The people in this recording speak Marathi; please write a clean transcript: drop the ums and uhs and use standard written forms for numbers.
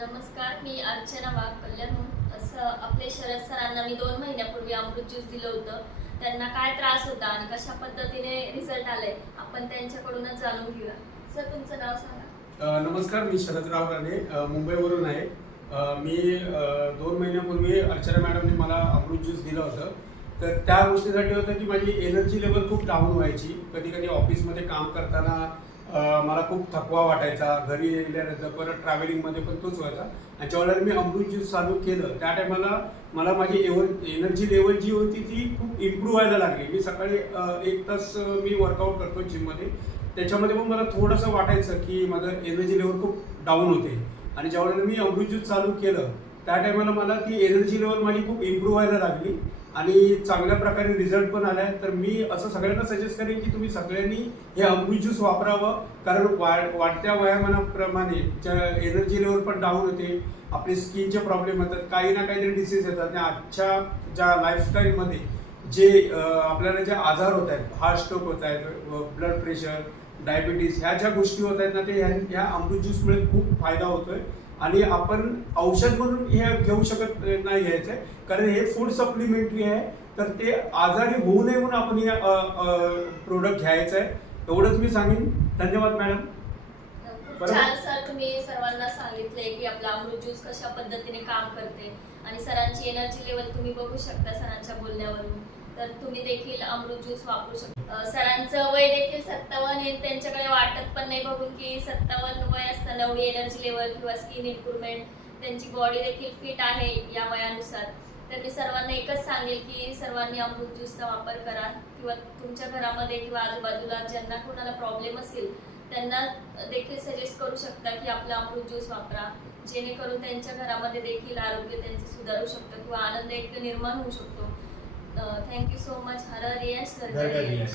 नमस्कार, मी अर्चना वाघ कल्याणहून. असं आपले शरद सरांना मी 2 महिन्यापूर्वी अमृत ज्यूस दिलं होतं. त्यांना काय त्रास होता आणि कशा पद्धतीने रिझल्ट आले आपण त्यांच्याकडूनच जाणून घेऊया. सर, तुमचं नाव सांगा. नमस्कार, मी शरदराव राणे मुंबईवरून आहे. मी 2 महिन्यापूर्वी अर्चना मॅडमने मला अमृत ज्यूस दिलं होतं. तर त्या गोष्टीसाठी होतं की माझी एनर्जी लेवल खूप डाऊन व्हायची. कधी कधी ऑफिसमध्ये काम करताना मला खूप थकवा वाटायचा. घरी गेल्यानंतर परत ट्रॅव्हलिंगमध्ये पण तोच व्हायचा. आणि ज्यावेळेला मी अमृत ज्यूस चालू केलं त्या टायमाला मला माझी एनर्जी लेवल जी होती ती खूप इम्प्रूव्ह व्हायला लागली. मी सकाळी 1 तास मी वर्कआउट करतो जिममध्ये. त्याच्यामध्ये पण मला थोडंसं वाटायचं की माझं एनर्जी लेवल खूप डाऊन होते. आणि ज्यावेळेला मी अमृत ज्यूस चालू केलं त्या टायमाला मला ती एनर्जी लेवल माझी खूप इम्प्रूव्ह व्हायला लागली आणि चांगल्या प्रकारे रिझल्ट पण आला आहे. तर मी असं सगळ्यांना सजेस्ट करेन की तुम्ही सगळ्यांनी हे अमृत ज्यूस वापरावं. कारण वाढत्या वयामानाप्रमाणे एनर्जी लेवल पण डाऊन होते, आपले स्किनचे प्रॉब्लेम येतात, काही ना काहीतरी डिसीज येतात. आणि आजच्या ज्या लाईफस्टाईलमध्ये जे आपल्याला जे आजार होत आहेत, हार्ट स्ट्रोक होत आहेत, ब्लड प्रेशर, डायबिटीज, ह्या ज्या गोष्टी होत आहेत ना, ते ह्या अमृत ज्यूसमुळे खूप फायदा होतोय. आणि आपण औषध म्हणून हे घेऊ शकत नाही घ्यायचं आहे, कारण हे फूड सप्लिमेंटरी आहे. तर ते आजारी होऊ नये म्हणून आपण हे प्रोडक्ट घ्यायचं आहे. एवढंच मी सांगेन. धन्यवाद मॅडम. खूप छान सर, तुम्ही सर्वांना सांगितले की आपला अमृत ज्यूस कशा पद्धतीने काम करते आणि सरांची एनर्जी लेवल तुम्ही बघू शकता सरांच्या बोलण्यावरून. तर तुम्ही देखील अमृत ज्यूस वापरू शकता. सरांचं वय देखील 57 हे त्यांच्याकडे वाटत पण नाही बघून की 57 वय असताना एवढी एनर्जी लेवल किंवा स्किन इम्प्रूव्हमेंट, त्यांची बॉडी देखील फिट आहे या वयानुसार. तर मी सर्वांना एकच सांगेल की सर्वांनी अमृत ज्यूसचा वापर करा किंवा तुमच्या घरामध्ये किंवा आजूबाजूला ज्यांना कोणाला प्रॉब्लेम असेल त्यांना देखील सजेस्ट करू शकता की आपला अमृत ज्यूस वापरा, जेणेकरून त्यांच्या घरामध्ये देखील आरोग्य त्यांचं सुधारू शकतं किंवा आनंद एक निर्माण होऊ शकतो. Thank you so much. हर हर यश, घर घर यश.